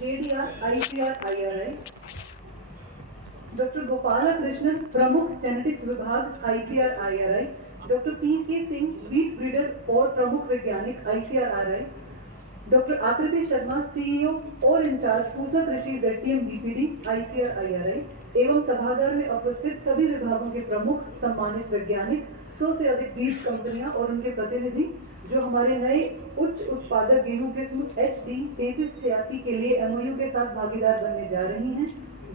JDR ICR IRI, doctor Gopala Krishnan प्रमुख genetics विभाग ICR IRI, doctor PK Singh wheat breeder और प्रमुख वैज्ञानिक ICR IRI, डॉक्टर आकृति शर्मा CEO और इंचार्ज पूसा कृषि ZTM BPD ICR IRI एवं सभागार में उपस्थित सभी विभागों के प्रमुख सम्मानित वैज्ञानिक, 100 से अधिक बीज कंपनियां और उनके प्रतिनिधि जो हमारे नए उच्च उत्पादक गेहूं किस्म HD 3386 के लिए MOU के साथ भागीदार बनने जा रही हैं,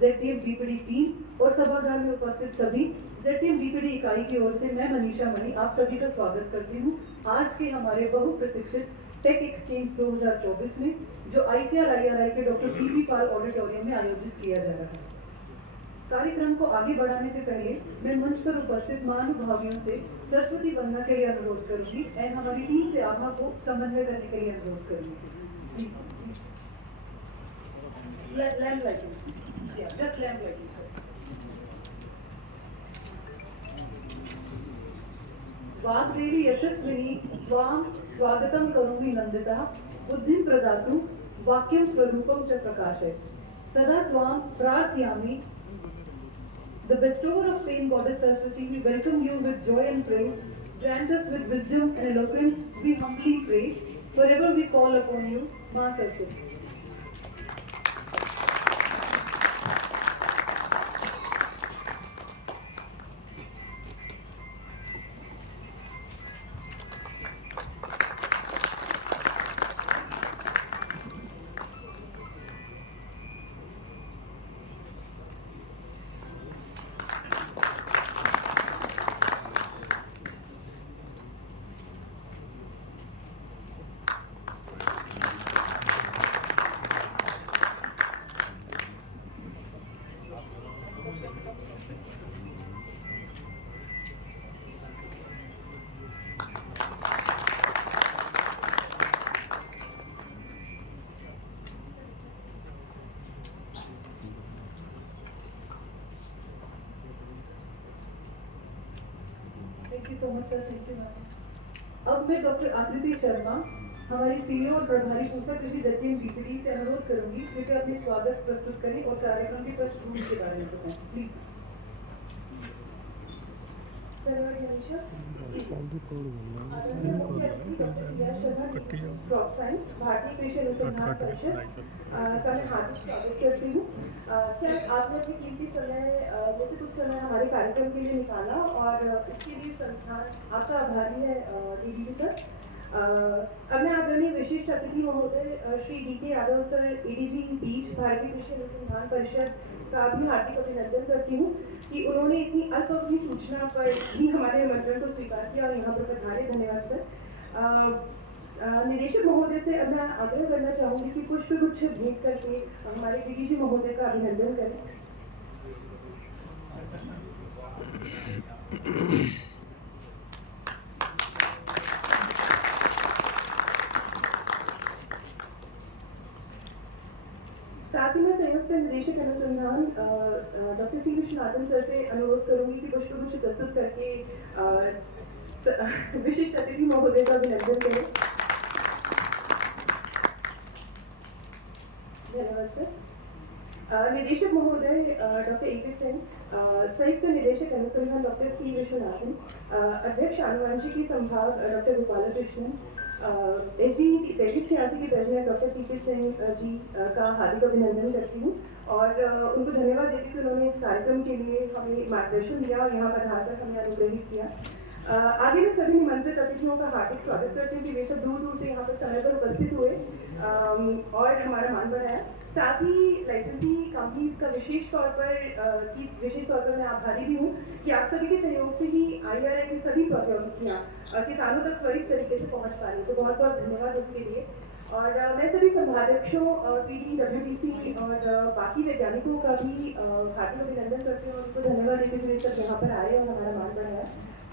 ZTM BPD टीम और सभागार में उपस्थित सभी ZTM BPD इकाई की ओर से मैं मनीषा मणि आप सभी का स्वागत करती हूँ आज के हमारे बहुप्रतीक्षित टेक एक्सचेंज 2024 में जो ICR IRI के डॉक्टर PP पाल ऑडिटोरियम में आयोजित किया जा रहा है। कार्यक्रम को आगे बढ़ाने से पहले मैं मंच पर उपस्थित महानुभावियों से सरस्वती वंदना के लिए अनुरोध करूंगी एंड हमारी टीम से आभा को समन्वय करने के लिए अनुरोध करूंगी। Lamp lighting, just lamp lighting. वाग्देवी यशस्विनी स्वाम स्वागतम करोमि नंदिता बुद्धिं प्रदातु वाक्यं स्वरूपं च प्रकाशय सदा त्वां प्रार्थयामि। The bestower of fame, Goddess Saraswati, we welcome you with joy and praise. Grant us with wisdom and eloquence, we humbly pray. Forever we call upon you, Ma Saraswati. Thank you so much, sir. Thank you, ma'am. अब मैं doctor आकृति शर्मा हमारी CEO और प्रभारी पूसा कृषि ZTM BPD से अनुरोध करूंगी कृपया अपने स्वागत प्रस्तुत करें और कार्यक्रम के पृष्ठभूमि के बारे में बताएं प्लीज। भारतीय कृषि अनुसंधान परिषद का मैं हार्दिक स्वागत करती हूँ। सर आपने अपनी कीमती समय में से कुछ समय हमारे कार्यक्रम के लिए निकाला और इसके लिए संस्थान आपका आभारी है DDG सर। अब मैं आदरणीय विशिष्ट अतिथि महोदय Shri DK Yadav sir ADG बीज भारतीय कृषि अनुसंधान परिषद का भी हार्दिक अभिनंदन करती हूँ कि उन्होंने इतनी अल्प अवधि सूचना पर भी हमारे आमंत्रण को स्वीकार किया और यहाँ पर पधारे। धन्यवाद सर। निदेशक महोदय से अब मैं आग्रह करना चाहूँगी कि पुष्पगुच्छ भेंट करके हमारे DDG महोदय का अभिनंदन करें। साथ ही मैं संयुक्त निदेशक अनुसंधान डॉक्टर C विश्वनाथन सर से अनुरोध करूंगी कि पुष्पगुच्छ प्रस्तुत करके विशिष्ट अतिथि महोदय का अभिनंदन करें। धन्यवाद सर। निदेशक महोदय डॉक्टर AK सिंह, संयुक्त निदेशक अनुसंधान डॉक्टर C विश्वनाथन, अध्यक्ष आनुवंशिकी संभाग डॉक्टर गोपाला कृष्णन, HD 3386 के president doctor PK Singh ji का हार्दिक अभिनंदन करती हूँ और उनको धन्यवाद देती हूँ कि उन्होंने इस कार्यक्रम के लिए हमें मार्गदर्शन दिया और यहाँ पर आकर हमें अनुग्रहित किया। आगे मैं सभी निमंत्रित अतिथियों का हार्दिक स्वागत करती हूँ कि वे सब दूर दूर से यहाँ पर समय पर उपस्थित हुए और हमारा मान बढ़ाया। साथ ही लाइसेंसी कंपनीज का विशेष तौर पर मैं आभारी भी हूँ कि आप सभी के सहयोग से ही IRI की सभी प्रौद्योगिकियाँ किसानों तक त्वरित तरीके से पहुँच पा रही है, तो बहुत बहुत धन्यवाद उसके लिए। और मैं सभी संपादकों PD WTC और बाकी वैज्ञानिकों का भी हार्दिक अभिनंदन करती हूँ और उनको धन्यवाद देते हुए सब यहाँ पर आए और हमारा मान बढ़ाया,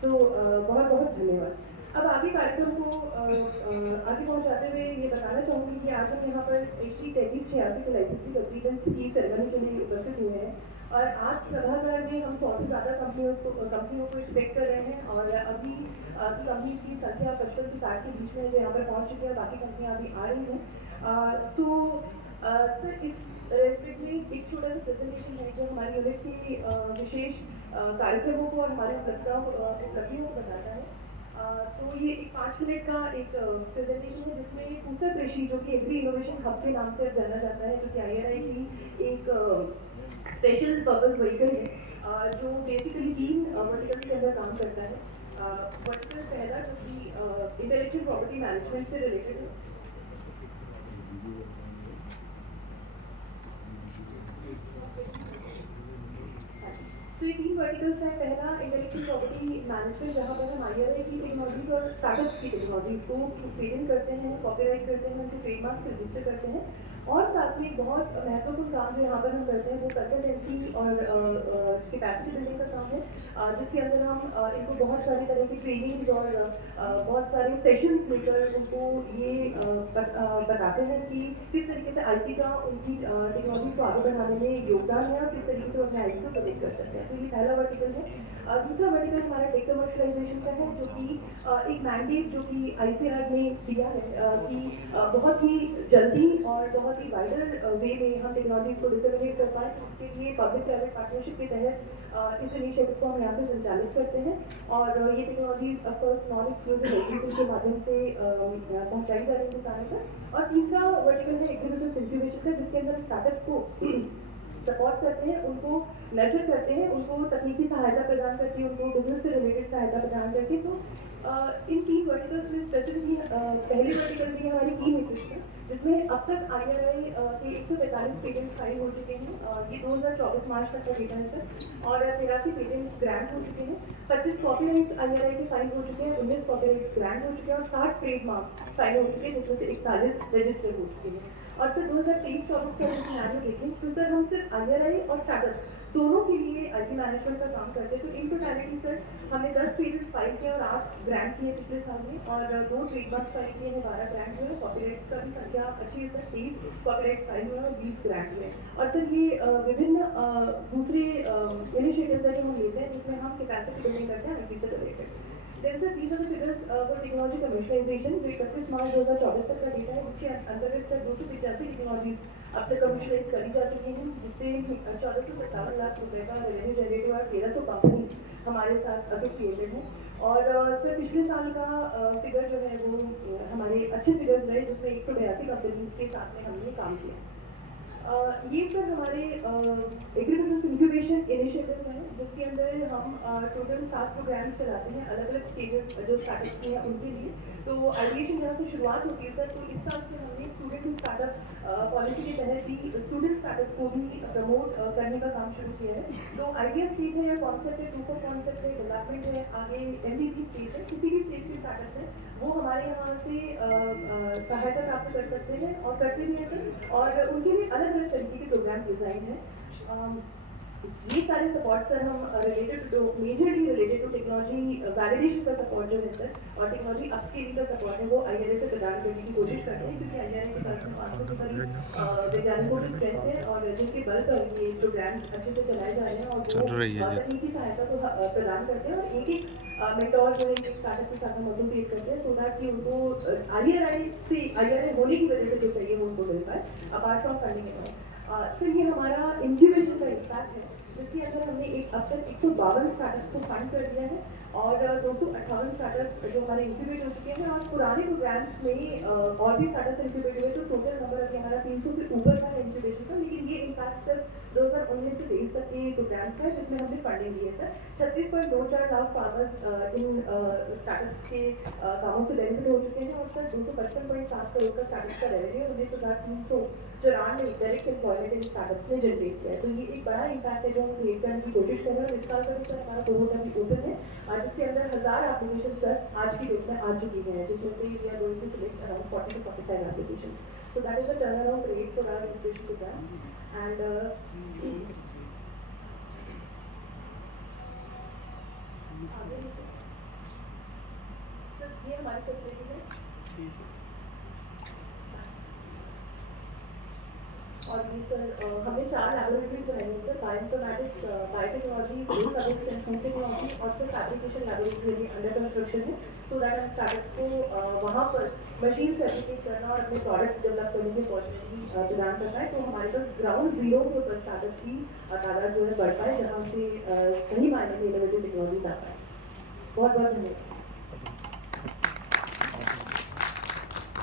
तो बहुत बहुत धन्यवाद। अब आगे कार्यक्रम को आगे पहुँचाते हुए ये बताना चाहूँगी कि आज हम यहाँ पर HD 3386 के लाइसेंसी कंप्लीटेंस की सेरेमनी के लिए उपस्थित हुए हैं और आज सभागार में हम 100 से ज़्यादा कंपनियों को एक्सपेक्ट कर रहे हैं और अभी की कंपनी की संख्या 55 से 60 के बीच में जो यहाँ पर पहुँच चुकी है, बाकी कंपनियाँ अभी आ रही हैं। सो सर इस रेस्पेक्ट में एक छोटा सा प्रेजेंटेशन है जो हमारी यूनिट के विशेष कार्यक्रमों को और हमारे उपलब्धियों को बताता है। तो ये एक 5 मिनट का एक प्रेजेंटेशन है जिसमें पूसा कृषि जो कि एग्री इनोवेशन हब के नाम से अब जाना जाता है, जो कि IRI की एक स्पेशल पर्पस व्हीकल है जो बेसिकली 3 वर्टिकल्स के अंदर काम करता है। वर्टिकल पहला जो कि इंटेलेक्चुअल प्रॉपर्टी मैनेजमेंट से रिलेटेड है। तो ये 3 वर्टिकल्स हैं। पहला इंटेलेक्चुअल प्रॉपर्टी मैनेजमेंट, जहाँ पर हम IRI की टेक्नोलॉजीज और स्टार्टअप्स की टेक्नोलॉजीज को पेटेंट करते हैं, कॉपीराइट करते हैं, उनके ट्रेडमार्क से रजिस्टर करते हैं। और साथ में बहुत महत्वपूर्ण काम जो यहाँ पर हम करते हैं वो कंसल्टेंसी और कैपेसिटी बिल्डिंग का काम है, जिसके अंदर हम इनको बहुत सारी तरह की ट्रेनिंग्स और बहुत सारे सेशंस लेकर उनको ये बताते हैं कि किस तरीके से IT का उनकी टेक्नोलॉजी को आगे बढ़ाने में योगदान है और किस तरीके से अपने IT को प्रोटेक्ट कर सकते हैं। तो ये पहला वर्टिकल है। दूसरा वर्टिकल हमारा टेक कमर्शलाइजेशन का है, जो कि एक मैंडेट जो कि ICAR ने दिया है कि बहुत ही जल्दी और बहुत ही वाइडर वे में हम टेक्नोलॉजी को डिसमिनेट कर पाएँ। उसके लिए पब्लिक प्राइवेट पार्टनरशिप के तहत इस इनिशिएटिव को हम यहाँ से संचालित करते हैं। और ये technology of course non exclusive education के माध्यम से पहुँचाई जा रही है किसानों तक। और तीसरा वर्टिकल है एग्री बिजनेस इंक्यूबेशन का, जिसके अंदर स्टार्टअप्स को सपोर्ट करते हैं, उनको नर्चर करते हैं, उनको तकनीकी सहायता प्रदान करके, उनको बिजनेस से रिलेटेड सहायता प्रदान करके। तो इन 3 वर्टिकल्स में स्पेसिफिकली पहली वर्टिकल की हमारी की मेट्रिक्स है, जिसमें अब तक IRI के 145 पेटेंट्स फाइल हो चुके हैं। ये 2024 मार्च तक का डेटा है सर। और 83 पेटेंट्स ग्रांट हो चुके हैं, 25 कॉपीराइट्स IRI के फाइल हो चुके हैं, 19 कॉपीराइट्स ग्रांट हो चुके हैं और 60 ट्रेडमार्क फाइल हो चुके हैं, जिसमें से 41 रजिस्टर हो चुके हैं। और सर 2023-24 का सिनेरियो देखें तो सर हम सिर्फ IRI और स्टार्टअप्स दोनों के लिए IT मैनेजमेंट का काम करते हैं। तो इन टोटलिटी सर हमने 10 पेटेंट्स फाइल किए और 8 ग्रांट किए पिछले साल में, और 2 ट्रेडमार्क फाइल किए हैं, 12 ग्रांट हुए। कॉपीराइट्स का भी संख्या अच्छी है सर, 23 कॉपीराइट्स फाइल हुए और 20 ग्रांट हुए। और सर ये विभिन्न दूसरे इनिशिएटिव्स हैं जो हम लेते हैं, जिसमें हम कैपेसिटी बिल्डिंग करते हैं IT से related. Then sir, these are the figures for technology commercialization, जो 31 मार्च 2024 तक का डेटा है, जिसके अंतर्गत सर 285 टेक्नोलॉजीज अब तक कमर्शियलाइज करी जा चुकी हैं, जिससे 1457 लाख रुपए का रेवेन्यू जनरेट हुआ। 1300 कंपनीज हमारे साथ एसोसिएटेड हैं। और सर पिछले साल का फिगर जो है वो हमारे अच्छे फिगर्स रहे, जिसमें 182 कंपनीज के साथ में हमने काम किया। ये सर हमारे एग्री बिजनेस इंक्यूबेशन इनिशिएटिव हैं, जिसके अंदर हम टोटल 7 प्रोग्राम्स चलाते हैं, अलग अलग स्टेजेस जो स्टार्टअप के हैं उनके लिए। तो आइडिएशन जहाँ से शुरुआत होती है सर, तो इस साल से हमने स्टूडेंट टू स्टार्टअप पॉलिसी के तहत भी स्टूडेंट स्टार्टअप्स को भी प्रमोट करने का काम शुरू किया है। तो आइडिया स्टेज है या कॉन्सेप्ट है, प्रूफ ऑफ कॉन्सेप्ट है, डेवलपमेंट है, आगे MVP स्टेज है, किसी भी स्टेज के स्टार्टअप्स हैं वो हमारे यहाँ से सहायता प्राप्त कर सकते हैं और करते भी हैं सर। और उनके लिए अलग अलग तरीके के प्रोग्राम्स डिजाइन हैं। ये सारे सपोर्ट सर हम related to majorly related to technology validation का सपोर्ट जो है सर, और टेक्नोलॉजी अपस्केलिंग का सपोर्ट है, वो IRI से प्रदान करने की कोशिश करते हैं, क्योंकि IRI के पास 500 के करीब वैज्ञानिकों की स्ट्रेंथ है और जिनके बल पर ये प्रोग्राम अच्छे से चलाए जा रहे हैं और वो तकनीकी सहायता को प्रदान करते हैं। और एक मेंटोर जो है एक स्टार्टअप के साथ हम एसोसिएट करते हैं, सो दैट कि उनको IRI होने की वजह से जो चाहिए वो उनको मिल पाए, apart from funding and all. Sir ये हमारा इंक्यूबेशन का इम्पैक्ट है, जिसके अंदर हमने अब तक 152 स्टार्टअप्स को फंड कर दिया है और 258 स्टार्टअप्स जो हमारे इंक्यूबेट हो चुके हैं। और पुराने प्रोग्राम्स में और भी स्टार्टअप्स इंक्यूबेट हुए, तो टोटल नंबर अभी हमारा 300 से ऊपर का है इंक्यूबेशन का। लेकिन ये इम्पैक्ट सर 2019 से 23 तक के प्रोग्राम्स का है, जिसमें हमने फंडिंग दी है sir. 36.24 lakh farmers in startups के कामों से बेनिफिट हो चुके हैं। और सर 255.7 करोड़ का स्टार्टअप का revenue 19,394 direct employment in startups ने जनरेट किया है। तो ये एक बड़ा इम्पैक्ट है जो हम क्रिएट करने की कोशिश कर रहे हैं। इस साल का भी सर हमारा कोहोर्ट अभी ओपन है, जिसके अंदर 1000 एप्लीकेशन सर आज की डेट में आ चुकी हैं, जिसमें से we are going to select around 40 to 45 application. So that is the turnaround rate for our incubation program. And sir ये हमारी फैसिलिटी है। और ये सर हमने 4 लैबोरेटरीज बनाई है sir, bioinformatics, biotechnology, home technology और सर फैब्रिकेशन लैबोरेटरी अभी अंडर कंस्ट्रक्शन है, सो दैट हम स्टार्टअप्स को वहाँ पर मशीन फैब्रिकेट करना और अपने प्रोडक्ट्स डेवलप करने की अपॉर्चुनिटी प्रदान करना है। तो हमारे पास ग्राउंड जीरो के ऊपर स्टार्टअप की तादाद जो है बढ़ पाए, जहाँ से सही मायने में इनोवेटिव टेक्नोलॉजी आ पाए। बहुत बहुत धन्यवाद।